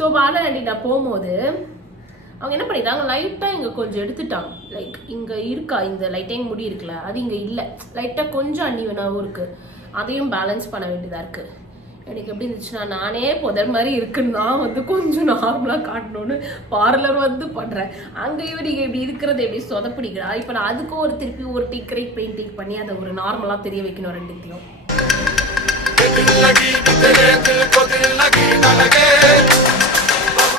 So வாழாண்டி நான் போகும்போது அவங்க என்ன பண்ணிட்டாங்க, லைட்டாக இங்கே கொஞ்சம் எடுத்துட்டாங்க. லைக் இங்கே இருக்கா இந்த லைட்டாக முடி இருக்குல்ல, அது இங்கே இல்லை. லைட்டாக கொஞ்சம் அன்னிவனாகவும் இருக்குது. அதையும் பேலன்ஸ் பண்ண வேண்டியதாக இருக்குது. எனக்கு எப்படி இருந்துச்சுன்னா, நானே புதர் மாதிரி இருக்குன்னு தான் வந்து கொஞ்சம் நார்மலாக காட்டணும்னு பார்லர் வந்து பண்ணுறேன். அங்கேயும் நீங்கள் இப்படி இருக்கிறது எப்படி சொதப்பிடிக்கிறா. இப்போ நான் அதுக்கும் ஒரு திருப்பி ஒரு டிக்கரை பெயிண்டிங் பண்ணி அதை ஒரு நார்மலாக தெரிய வைக்கணும் ரெண்டுத்தையும்.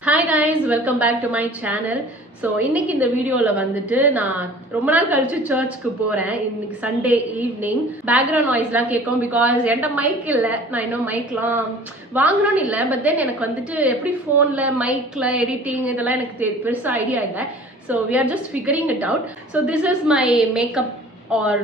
Hi guys, welcome back to my channel. So இன்னைக்கு இந்த வீடியோவில் வந்துட்டு நான் ரொம்ப நாள் கழிச்சு சர்ச்சுக்கு போகிறேன். இன்னைக்கு சண்டே ஈவினிங். பேக்ரவுண்ட் நாய்ஸ்லாம் கேட்கும் பிகாஸ் என்கிட்ட மைக் இல்லை. நான் இன்னும் மைக்லாம் வாங்கணும்னு இல்லை. பட் தென் எனக்கு வந்துட்டு எப்படி ஃபோனில் மைக்கில் எடிட்டிங் இதெல்லாம் எனக்கு பெருசாக ஐடியா இல்லை. So we are just figuring it out. So this is my makeup or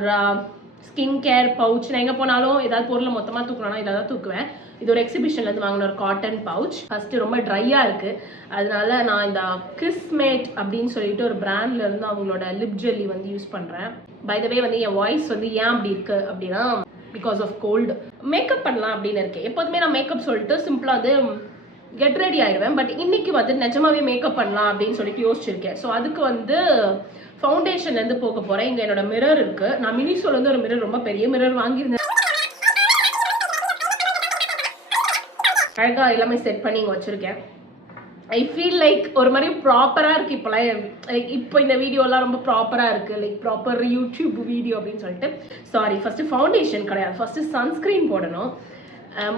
skin care pouch. நான் எங்கே போனாலும் ஏதாவது பொருளை மொத்தமாக தூக்கணும்னா இதை தான் தூக்குவேன். இது ஒரு எக்ஸிபிஷன்லேருந்து வாங்கின ஒரு காட்டன் பவுச். ஃபஸ்ட்டு ரொம்ப ட்ரையாக இருக்குது, அதனால நான் இந்த கிறிஸ்மேட் அப்படின்னு சொல்லிட்டு ஒரு பிராண்ட்லேருந்து அவங்களோட லிப் ஜெல்லி வந்து யூஸ் பண்ணுறேன். பை த வே வந்து என் வாய்ஸ் வந்து ஏன் அப்படி இருக்குது அப்படின்னா பிகாஸ் ஆஃப் கோல்டு. மேக்கப் பண்ணலாம் அப்படின்னு இருக்கேன். எப்போதுமே நான் மேக்கப் சொல்லிட்டு சிம்பிளாக வந்து கெட் ரெடி ஆயிடுவேன். பட் இன்னைக்கு வந்து நிஜமாவே மேக்கப் பண்ணலாம் அப்படின்னு சொல்லிட்டு யோசிச்சிருக்கேன். ஸோ அதுக்கு வந்து ஃபவுண்டேஷன்லேருந்து போக போகிறேன். இங்கே என்னோட மிரர் இருக்குது. நான் மினிசோலேருந்து ஒரு மிரர், ரொம்ப பெரிய மிரர் வாங்கியிருந்தேன். அழகாக எல்லாமே செட் பண்ணி இங்கே வச்சுருக்கேன். ஐ ஃபீல் லைக் ஒரு மாதிரி ப்ராப்பராக இருக்குது இப்போலாம். லைக் இப்போ இந்த வீடியோலாம் ரொம்ப ப்ராப்பராக இருக்குது, லைக் ப்ராப்பர் யூடியூப் வீடியோ அப்படின்னு சொல்லிட்டு. சாரி, ஃபஸ்ட்டு ஃபவுண்டேஷன் கிடையாது, ஃபஸ்ட்டு சன்ஸ்க்ரீன் போடணும்.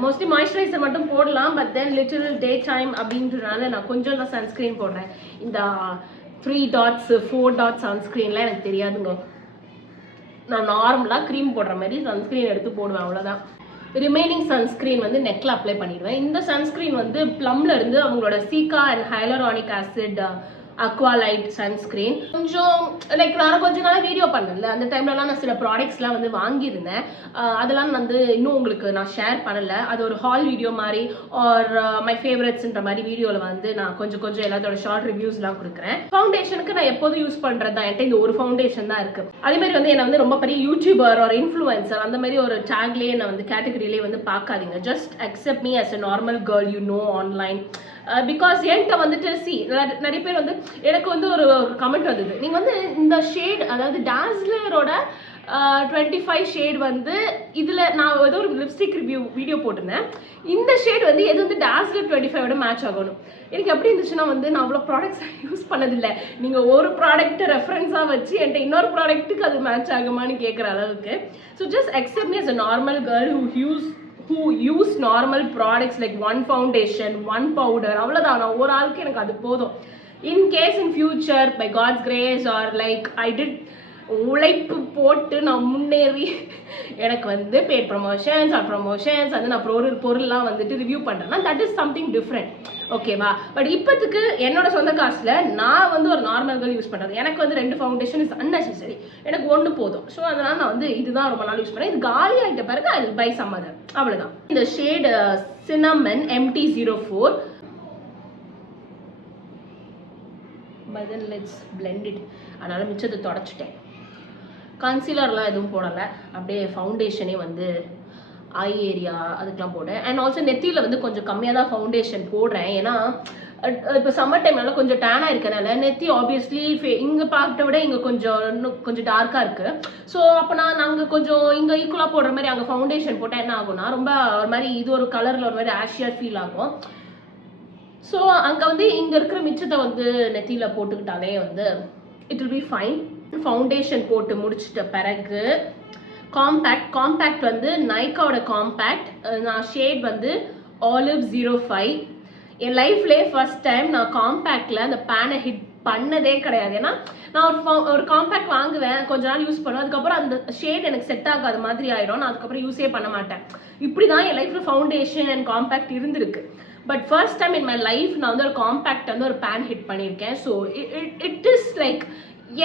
மோஸ்ட்லி மாய்ஸ்சரைசர் மட்டும் போடலாம். But then little day time அப்படின்றதுனால நான் கொஞ்சம் தான் சன்ஸ்க்ரீன் போடுறேன். இந்த 3 dots 4 dots சன்ஸ்க்ரீன்லாம் எனக்கு தெரியாதுங்க. நான் நார்மலாக க்ரீம் போடுற மாதிரி சன்ஸ்க்ரீன் எடுத்து போடுவேன், அவ்வளோதான். ரிமைனிங் சன்ஸ்க்ரீன் வந்து நெக்கில் அப்ளை பண்ணிடுவேன். இந்த சன்ஸ்க்ரீன் வந்து ப்ளம்ல இருந்து அவங்களோட சீகா அண்ட் ஹைலரானிக் ஆசிட் அக்வாலைட் சன்ஸ்க்ரீன். கொஞ்சம் லைக் நான் கொஞ்சம் நாள் வீடியோ பண்ணல, அந்த டைம்லலாம் நான் சில ப்ராடக்ட்ஸ்லாம் வந்து வாங்கியிருந்தேன். அதெல்லாம் வந்து இன்னும் உங்களுக்கு நான் ஷேர் பண்ணலை. அது ஒரு ஹால் வீடியோ மாதிரி ஆர் மை ஃபேவரட்ஸ்ன்ற மாதிரி வீடியோவில் வந்து நான் கொஞ்சம் எல்லாத்தோட ஷார்ட் ரிவ்யூஸ்லாம் கொடுக்குறேன். ஃபவுண்டேஷனுக்கு நான் எப்போதும் யூஸ் பண்ணுறது தான், என்கிட்ட இந்த ஒரு ஃபவுண்டேஷன் தான் இருக்குது. அதேமாதிரி வந்து என்னை வந்து ரொம்ப பெரிய யூடியூபர் ஒரு இன்ஃப்ளூயன்சர் அந்த மாதிரி ஒரு டேக்லேயே நான் வந்து கேட்டகரியிலே வந்து பார்க்காதீங்க. Just accept me as a normal girl you know online. Because என்கிட்ட வந்துட்டு நிறைய பேர் வந்து எனக்கு வந்து ஒரு கமெண்ட் வந்தது, நீங்கள் வந்து இந்த ஷேட், அதாவது டாஸ்லரோட 25 ஷேட் வந்து இதில் நான் ஏதோ ஒரு லிப்ஸ்டிக் ரிவ்யூ வீடியோ போட்டிருந்தேன். இந்த ஷேட் வந்து எது வந்து டாஸ்லர் 25ஓட மேட்ச் ஆகணும். எனக்கு எப்படி இருந்துச்சுன்னா வந்து நான் அவ்வளோ ப்ராடக்ட்ஸ் யூஸ் பண்ணதில்லை. நீங்கள் ஒரு ப்ராடக்ட்டை ரெஃபரன்ஸாக வச்சு என்கிட்ட இன்னொரு ப்ராடக்ட்டுக்கு அது மேட்ச் ஆகுமான்னு கேட்குற அளவுக்கு. So just accept me as a normal girl who use normal products like one foundation, one powder. அவ்வளோதான், நான் ஒரு ஆளுக்கு எனக்கு அது போதும். In case in future by God's grace or like I did உழைப்பு போட்டு நான் முன்னேறி எனக்கு வந்து பெய்ட் ப்ரமோஷன்ஸ் ஆர் ப்ரமோஷன்ஸ் வந்து நான் பொருள்லாம் வந்துட்டு ரிவ்யூ பண்ணுறேன்னா தட் இஸ் சம்திங் டிஃப்ரெண்ட், ஓகேவா? பட் இப்போத்துக்கு என்னோட சொந்த காசில் நான் வந்து ஒரு நார்மல் கேர்ள் யூஸ் பண்ணுறது. எனக்கு வந்து 2 ஃபவுண்டேஷன் இஸ் அன்னெசரி, எனக்கு 1 போதும். ஸோ அதனால் நான் வந்து இதுதான் ரொம்ப நாள் யூஸ் பண்ணேன். இது காலி ஆகிட்ட பிறகு I will buy some other, அவ்வளோதான். இந்த shade cinnamon MT04. But then let's blend it. அதனால் மிச்சத்தை தொடச்சிட்டேன். கன்சீலர்லாம் எதுவும் போடலை, அப்படியே ஃபவுண்டேஷனே வந்து ஐ ஏரியா அதுக்கெலாம் போட்டேன். அண்ட் ஆல்சோ நெத்தியில் வந்து கொஞ்சம் கம்மியாக தான் ஃபவுண்டேஷன் போடுறேன். ஏன்னா இப்போ சம்மர் டைம்னால கொஞ்சம் டேனாக இருக்கனால நெத்தி ஆப்வியஸ்லி இங்கே பார்த்த விட இங்கே கொஞ்சம் டார்க்காக இருக்குது. ஸோ அப்போ நாங்கள் கொஞ்சம் இங்கே ஈக்குவலாக போடுற மாதிரி அங்கே ஃபவுண்டேஷன் போட்டால் என்ன ஆகும்னா ரொம்ப ஒரு மாதிரி இது ஒரு கலரில் ஒரு மாதிரி ஆஷியாக ஃபீல் ஆகும். ஸோ அங்கே வந்து இங்கே இருக்கிற மிச்சத்தை வந்து நெத்தியில் போட்டுக்கிட்டாலே வந்து it will be fine. Foundation போட்டு முடிச்சிட்ட பிறகு காம்பேக்ட் வந்து நைக்காவோட காம்பேக்ட். நான் ஷேட் வந்து Olive 05. என் லைஃப்லேயே ஃபர்ஸ்ட் டைம் நான் காம்பேக்டில் அந்த பேனை ஹிட் பண்ணதே கிடையாது. ஏன்னா நான் ஒரு காம்பேக்ட் வாங்குவேன், கொஞ்ச நாள் யூஸ் பண்ணுவேன், அதுக்கப்புறம் அந்த ஷேட் எனக்கு செட் ஆகாத மாதிரி ஆயிடும். நான் அதுக்கப்புறம் யூஸே பண்ண மாட்டேன். இப்படி தான் என் லைஃப்பில் ஃபவுண்டேஷன் அண்ட் காம்பேக்ட் இருந்திருக்கு. But first time in my life நான் வந்து ஒரு காம்பேக்ட் வந்து ஒரு பேன் ஹிட் பண்ணியிருக்கேன். ஸோ இட் இஸ் லைக்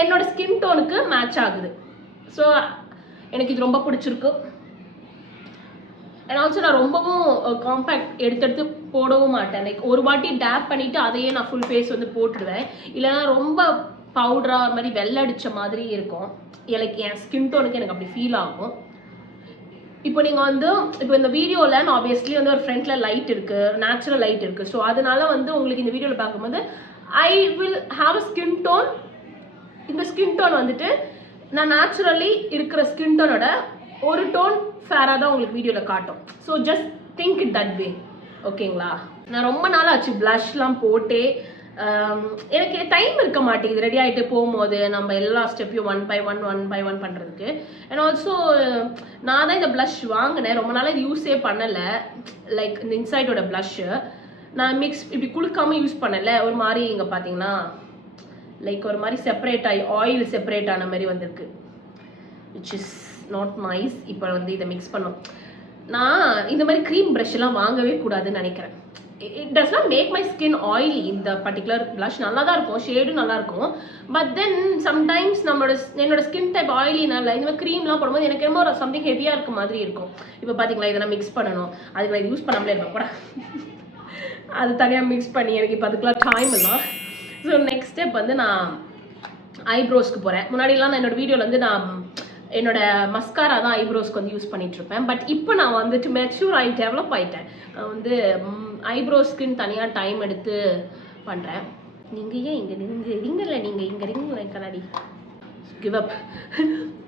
என்னோட ஸ்கின் டோனுக்கு மேட்ச் ஆகுது. ஸோ எனக்கு இது ரொம்ப பிடிச்சிருக்கு. அண்ட் ஆல்சோ நான் ரொம்பவும் காம்பேக்ட் எடுத்து போடவும் மாட்டேன். லைக் ஒரு வாட்டி டேப் பண்ணிவிட்டு அதையே நான் ஃபுல் ஃபேஸ் வந்து போட்டுடுவேன். இல்லைனா ரொம்ப பவுடராக ஒரு மாதிரி வெள்ளை அடித்த மாதிரி இருக்கும். லைக் என் ஸ்கின் டோனுக்கு எனக்கு அப்படி ஃபீல் ஆகும். இப்போ நீங்கள் வந்து இப்போ இந்த வீடியோவில் நான் ஆப்வியஸ்லி வந்து ஒரு ஃப்ரண்ட்டில் லைட் இருக்குது, நேச்சுரல் லைட் இருக்குது. ஸோ அதனால வந்து உங்களுக்கு இந்த வீடியோவில் பார்க்கும்போது I will have a skin tone. இந்த ஸ்கின் டோன் வந்துட்டு நான் நேச்சுரலி இருக்கிற ஸ்கின் டோனோட ஒரு டோன் ஃபேராக தான் உங்களுக்கு வீடியோவில் காட்டும். So just think it that way. ஓகேங்களா? நான் ரொம்ப நாள் ஆச்சு ப்ளஷ்லாம் போட்டே. எனக்கு டைம் இருக்க மாட்டேங்குது ரெடி ஆகிட்டு போகும்போது நம்ம எல்லா ஸ்டெப்பையும் ஒன் பை ஒன் பண்ணுறதுக்கு. அண்ட் ஆல்சோ நான் தான் இந்த ப்ளஷ் வாங்கினேன், ரொம்ப நாளாக இது யூஸே பண்ணலை. லைக் இந்த இன்சைடோட ப்ளஷ்ஷு நான் இப்படி குளுக்காமல் யூஸ் பண்ணலை. ஒரு மாதிரி இங்கே பார்த்தீங்கன்னா லைக் ஒரு மாதிரி செப்பரேட் ஆகி ஆயில் செப்பரேட் ஆன மாதிரி வந்திருக்கு, விச் இஸ் நாட் நைஸ். இப்போ வந்து இதை மிக்ஸ் பண்ணோம். நான் இந்த மாதிரி க்ரீம் ப்ரஷ்லாம் வாங்கவே கூடாதுன்னு நினைக்கிறேன். It does not make my skin oily. இந்த பர்டிகுலர் ப்ளஷ் நல்லா தான் இருக்கும், ஷேடும் நல்லாயிருக்கும். பட் தென் சம்டைம்ஸ் என்னோட ஸ்கின் டைப் ஆயிலினால இந்த மாதிரி க்ரீம்லாம் போடும்போது எனக்கு என்னமோ சம்திங் ஹெவியாக இருக்க மாதிரி இருக்கும். இப்போ பார்த்தீங்களா, இதை நான் மிக்ஸ் பண்ணணும், அதுக்கு நான் இது யூஸ் பண்ணாமலே இருப்பேன் கூட. அது தனியாக மிக்ஸ் பண்ணி எனக்கு இப்போ அதுக்கெலாம் டைம் இல்லை. ஸோ நெக்ஸ்ட் ஸ்டெப் வந்து நான் ஐப்ரோஸ்க்கு போகிறேன். முன்னாடிலாம் நான் என்னோடய வீடியோவில் வந்து நான் என்னோட மஸ்காரா தான் ஐப்ரோஸ்க்கு வந்து யூஸ் பண்ணிகிட்ருப்பேன். பட் இப்போ நான் வந்துட்டு மெச்சூர் ஆகி டெவலப் ஆகிட்டேன். நான் வந்து ஐப்ரோஸ்க்குன்னு தனியாக டைம் எடுத்து பண்ணுறேன். நீங்கள் ஏன் இங்கே ரிங்கில் நீங்கள் இங்கே ரிங்கில் கண்ணாடி கிவ் அப்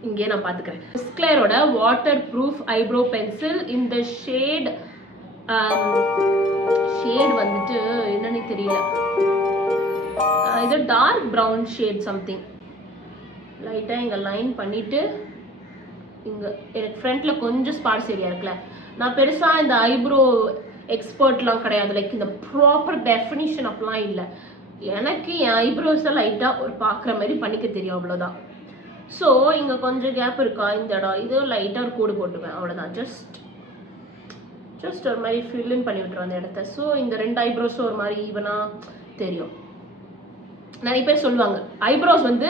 இங்கே நான் பார்த்துக்கிறேன். ஸ்க்ளேரோட வாட்டர் ப்ரூஃப் ஐப்ரோ பென்சில். இந்த ஷேட் வந்துட்டு என்னன்னு தெரியல, இது டார்க் ப்ரௌன் ஷேட் சம்திங். லைட்டாக இங்கே லைன் பண்ணிவிட்டு இங்கே எனக்கு ஃப்ரண்ட்டில் கொஞ்சம் ஸ்பார்ஸ் ஏரியா இருக்குல்ல. நான் பெருசாக இந்த ஐப்ரோ எக்ஸ்பர்ட்லாம் கிடையாது, லைக் இந்த ப்ராப்பர் டெஃபினிஷன் அப்படிலாம் இல்லை. எனக்கு என் ஐப்ரோஸை லைட்டாக ஒரு பார்க்குற மாதிரி பண்ணிக்க தெரியும், அவ்வளோதான். ஸோ இங்கே கொஞ்சம் கேப் இருக்கா இந்த இடம், இது லைட்டாக ஒரு கோடு போட்டுவேன், அவ்வளோதான். ஜஸ்ட் ஒரு மாதிரி ஃபில்லிங் பண்ணி விட்டுருவேன் அந்த இடத்த. ஸோ இந்த ரெண்டு ஐப்ரோஸும் ஒரு மாதிரி ஈவனாக தெரியும். நிறைய பேர் சொல்லுவாங்க ஐப்ரோஸ் வந்து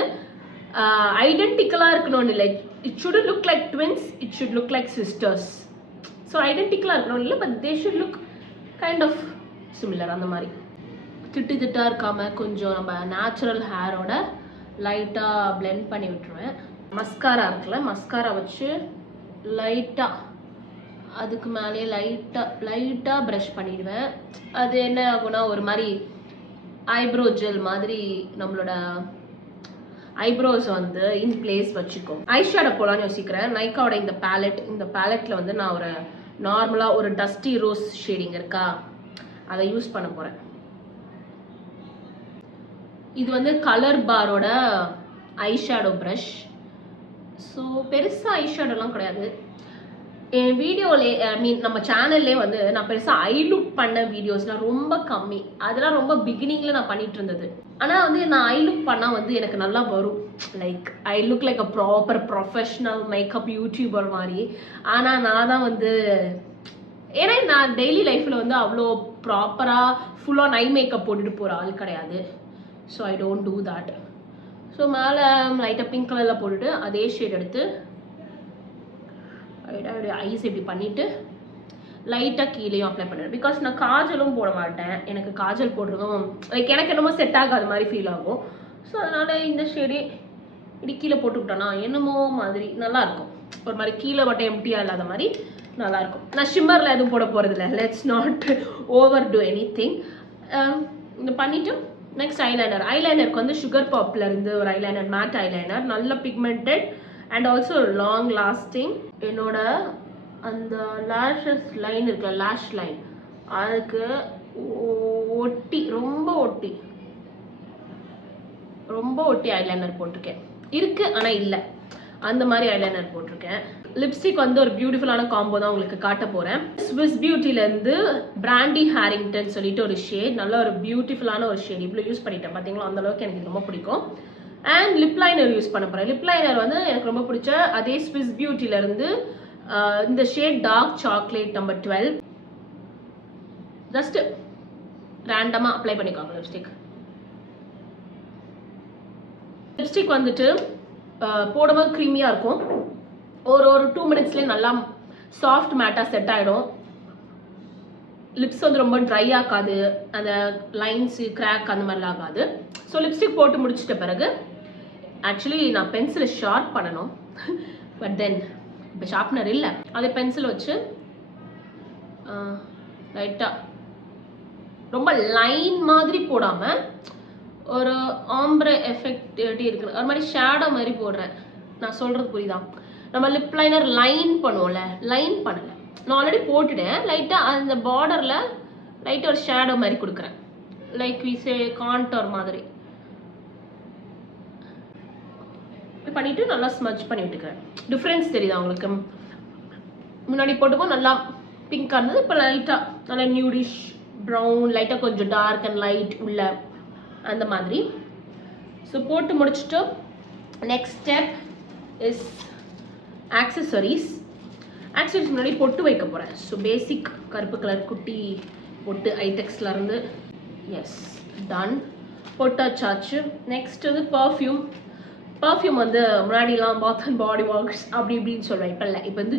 ஐடென்டிக்கலாக இருக்கணும்னு இல்லை. It should look like twins, it should look like sisters. So ஐடென்டிக்கலாக இருக்கணும் இல்லை, but they should look kind of similar. அந்த மாதிரி திட்டாக இருக்காமல் கொஞ்சம் நம்ம நேச்சுரல் ஹேரோட லைட்டாக பிளெண்ட் பண்ணி விட்டுருவேன். மஸ்காரா இருக்குல்ல, மஸ்காரா வச்சு லைட்டாக அதுக்கு மேலேயே லைட்டாக ப்ரஷ் பண்ணிடுவேன். அது என்ன ஆகும்னா ஒரு மாதிரி ஐப்ரோ ஜெல் மாதிரி நம்மளோட ஐப்ரோஸ் வந்து இன் பிளேஸ் வச்சுக்கும். ஐஷேடோ போலான்னு யோசிக்கிறேன். நைக்காவோட இந்த பேலெட்டில் வந்து நான் ஒரு நார்மலாக ஒரு டஸ்டி ரோஸ் ஷேடிங் இருக்கா, அதை யூஸ் பண்ண போகிறேன். இது வந்து கலர் பாரோட ஐஷேடோ ப்ரஷ். ஸோ பெருசாக ஐஷேடோலாம் கிடையாது என் வீடியோலே. நம்ம சேனல்லே வந்து நான் பெருசாக ஐ லுக் பண்ண வீடியோஸ்லாம் ரொம்ப கம்மி. அதெல்லாம் ரொம்ப பிகினிங்கில் நான் பண்ணிட்டு இருந்தது. ஆனால் வந்து நான் ஐ லுக் பண்ணால் வந்து எனக்கு நல்லா வரும். Like I look like a proper professional makeup YouTuber மாதிரி. ஆனால் நான் தான் வந்து ஏன்னா நான் டெய்லி லைஃப்பில் வந்து அவ்வளோ ப்ராப்பராக ஃபுல்லாக நை மேக்கப் போட்டுட்டு போகிற ஆள் கிடையாது. So I don't do that. So மேலே லைட்டாக பிங்க் கலரில் போட்டுட்டு அதே ஷேட் எடுத்து ஐஸ் இப்படி பண்ணிவிட்டு லைட்டாக கீழேயும் அப்ளை பண்ணுறேன். பிகாஸ் நான் காஜலும் போட மாட்டேன். எனக்கு காஜல் போடுறதும் லைக் எனக்கு என்னமோ செட் ஆகாத மாதிரி ஃபீல் ஆகும். ஸோ அதனால் இந்த ஷேடே இப்படி கீழே போட்டுக்கிட்டோன்னா என்னமோ மாதிரி நல்லாயிருக்கும். ஒரு மாதிரி கீழே மட்டும் எம்டியாக இல்லாத மாதிரி நல்லாயிருக்கும். நான் ஷிம்மரில் எதுவும் போட போகிறதில்ல. Let's not overdo anything. இந்த பண்ணிவிட்டு நெக்ஸ்ட் ஐலைனருக்கு வந்து சுகர் பாப்லேருந்து ஒரு ஐலைனர், மேட் ஐலைனர், நல்ல pigmented and also long lasting. என்னோட அந்த லேஷஸ் லைன் இருக்குல்ல, லேஷ் லைன், அதுக்கு ரொம்ப ஒட்டி ஐலைனர் போட்டிருக்கேன். இருக்குது ஆனால் இல்லை, அந்த மாதிரி ஐலைனர் போட்டிருக்கேன். லிப்ஸ்டிக் வந்து ஒரு பியூட்டிஃபுல்லான காம்போ தான் உங்களுக்கு காட்ட போகிறேன். ஸ்விஸ் பியூட்டிலேருந்து பிராண்டி ஹேரிங்டன் சொல்லிட்டு ஒரு ஷேட், நல்ல ஒரு பியூட்டிஃபுல்லான ஒரு ஷேட். இவ்வளோ யூஸ் பண்ணிட்டேன் பார்த்தீங்களா, அந்தளவுக்கு எனக்கு ரொம்ப பிடிக்கும். அண்ட் லிப் லைனர் யூஸ் பண்ண போகிறேன். லிப் லைனர் வந்து எனக்கு ரொம்ப பிடிச்ச அதே ஸ்விஸ் பியூட்டிலேருந்து இந்த ஷேட் டார்க் சாக்லேட் நம்பர் 12. ஜஸ்ட் ரேண்டமாக அப்ளை பண்ணிக்கோங்க லிப்ஸ்டிக். லிப்ஸ்டிக் வந்துட்டு போடும்போது க்ரீமியாக இருக்கும். ஒரு 2 மினிட்ஸ்லேயே நல்லா சாஃப்ட் மேட்டாக செட் ஆகிடும். லிப்ஸ் வந்து ரொம்ப ட்ரை ஆகாது, அந்த லைன்ஸு கிராக் அந்த மாதிரிலாம் ஆகாது. ஸோ லிப்ஸ்டிக் போட்டு முடிச்சிட்ட பிறகு ஆக்சுவலி நான் பென்சிலை ஷார்ப் பண்ணணும். பட் தென் இப்போ ஷார்ப்னர் இல்லை, அதே பென்சில் வச்சு லைட்டாக ரொம்ப லைன் மாதிரி போடாமல் ஒரு ஆம்ப்ரே எஃபெக்ட் எப்படி இருக்குது ஒரு மாதிரி ஷேடோ மாதிரி போடுறேன். நான் சொல்கிறது புரியுதா? நம்ம லிப் லைனர் லைன் பண்ணுவோம்ல, லைன் பண்ணலை, நான் ஆல்ரெடி போட்டுட்டேன். லைட்டாக அந்த பார்டரில் லைட்டாக ஒரு ஷேடோ மாதிரி கொடுக்குறேன், லைக் விசே கான்டோர் மாதிரி பண்ணிவிட்டு நல்லா ஸ்மட்ச் பண்ணி விட்டுக்கிறேன். டிஃப்ரென்ஸ் தெரியுதா உங்களுக்கு? முன்னாடி போட்டுப்போ நல்லா பிங்காக இருந்தது, இப்போ லைட்டாக நல்லா நியூடிஷ் ப்ரௌன், லைட்டாக கொஞ்சம் டார்க் அண்ட் லைட் உள்ள அந்த மாதிரி. ஸோ போட்டு முடிச்சுட்டு next step is accessories. Accessories முன்னாடி பொட்டு வைக்க போகிறேன். ஸோ பேசிக் கருப்பு கலர் குட்டி பொட்டு ஐடெக்ஸ்லேருந்து எஸ் டன் பொட்டாச்சாச்சு. நெக்ஸ்ட் வந்து பர்ஃப்யூம் வந்து முன்னாடிலாம் பாத் அண்ட் பாடி ஒர்க்ஸ் அப்படி இப்படின்னு சொல்லுவேன், இப்போ இல்லை. இப்போ வந்து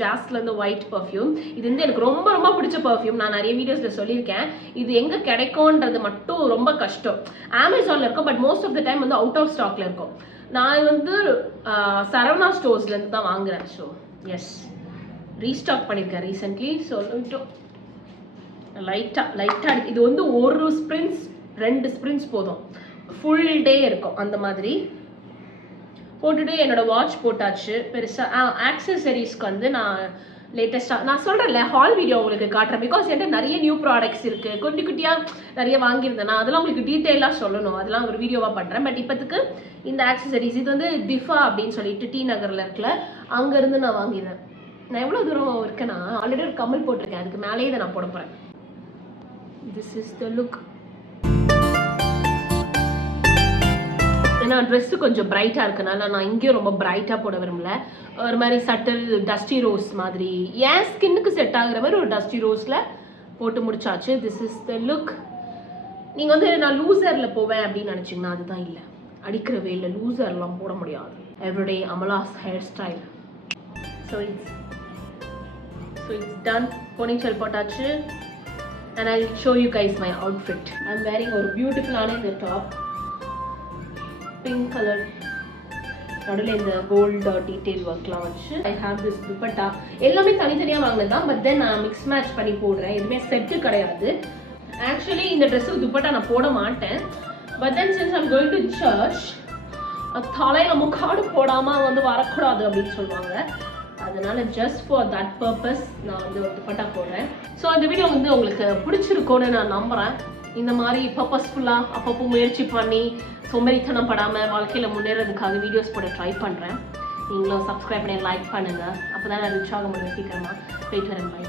ஜாஸ்லேருந்து ஒயிட் பர்ஃப்யூம். இது வந்து எனக்கு ரொம்ப ரொம்ப பிடிச்ச பர்ஃப்யூம். நான் நிறைய வீடியோஸில் சொல்லியிருக்கேன். இது எங்கே கிடைக்கும்ன்றது மட்டும் ரொம்ப கஷ்டம். அமேசானில் இருக்கும், but most of the time வந்து அவுட் ஆஃப் ஸ்டாக்ல இருக்கும். நான் வந்து சரவணா ஸ்டோர்ஸ்லேருந்து தான் வாங்குறேன். ஸோ எஸ் ரீஸ்டாக் பண்ணியிருக்கேன் ரீசெண்ட்லி. ஸோ லைட்டாக இது வந்து ஒரு ஸ்ப்ரின்ஸ் 2 ஸ்ப்ரின்ஸ் போதும், ஃபுல் டே இருக்கும் அந்த மாதிரி. போட்டுட்டு என்னோட வாட்ச் போட்டாச்சு. பெருசாக ஆக்சசரிஸ்க்கு வந்து நான் லேட்டஸ்ட்டாக நான் சொல்கிறேன்ல ஹால் வீடியோ உங்களுக்கு காட்டுறேன். பிகாஸ் என்கிட்ட நிறைய நியூ ப்ராடக்ட்ஸ் இருக்குது, குட்டி குட்டியாக நிறைய வாங்கியிருந்தேன். நான் அதெல்லாம் உங்களுக்கு டீட்டெயிலாக சொல்லணும், அதெல்லாம் ஒரு வீடியோவாக பண்ணுறேன். பட் இப்போத்துக்கு இந்த ஆக்சசரிஸ் இது வந்து டிஃபா அப்படின்னு சொல்லிட்டு டி நகரில் இருக்கல, அங்கேருந்து நான் வாங்கிடுறேன். நான் எவ்வளோ தூரம் இருக்கேன்னா ஆல்ரெடி ஒரு கம்மல் போட்டிருக்கேன், அதுக்கு மேலேயே இதை நான் போட போகிறேன். This is the look. ஏன்னா ட்ரெஸ்ஸு கொஞ்சம் பிரைட்டாக இருக்குனால நான் இங்கேயும் ரொம்ப பிரைட்டாக போட விரும்பல. ஒரு மாதிரி சட்டில் டஸ்டி ரோஸ் மாதிரி என் ஸ்கின்னுக்கு செட் ஆகுற மாதிரி ஒரு டஸ்டி ரோஸில் போட்டு முடிச்சாச்சு. This is the look. நீங்கள் வந்து நான் லூசரில் போவேன் அப்படின்னு நினச்சிங்கன்னா அதுதான் இல்லை. அடிக்கிற வெயிலில் லூசர்லாம் போட முடியாது. எவ்ரிடே அமலாஸ் hair style. So it's done. போனிச்சல் போட்டாச்சு. and I'll show you guys my outfit. I'm wearing ஒரு பியூட்டிஃபுல்லான இந்த டாப், பிங்க் கலர், நடுவில் இந்த கோல்டு டீட்டெயில் ஒர்க்லாம் வச்சு. I have this dupatta. எல்லாமே தனித்தனியாக வாங்கினது தான், பட் தென் நான் மிக்ஸ் மேட்ச் பண்ணி போடுறேன். எதுவுமே செட்டு கிடையாது. ஆக்சுவலி இந்த ட்ரெஸ்ஸுக்கு துப்பட்டா நான் போட மாட்டேன், but then since I'm going to church, தலையில் முக்காடு போடாமல் வந்து வரக்கூடாது அப்படின்னு சொல்லுவாங்க. அதனால ஜஸ்ட் ஃபார் தட் பர்பஸ் நான் வந்து ஒரு துப்பட்டா போடுறேன். ஸோ இந்த வீடியோ வந்து உங்களுக்கு பிடிச்சிருக்கோன்னு நான் நம்புகிறேன். இந்த மாதிரி பர்பஸ்ஃபுல்லாக அப்பப்போ முயற்சி பண்ணி சோம்பேறித்தனம் படாமல் வாழ்க்கையில் முன்னேறதுக்காக வீடியோஸ் போட ட்ரை பண்ணுறேன். நீங்களும் சப்ஸ்கிரைப் பண்ணி லைக் பண்ணுங்கள், அப்போ தான் நான் ரீச் ஆக முடியும் சீக்கிரமாக. போயிட்டு வரேன். பை.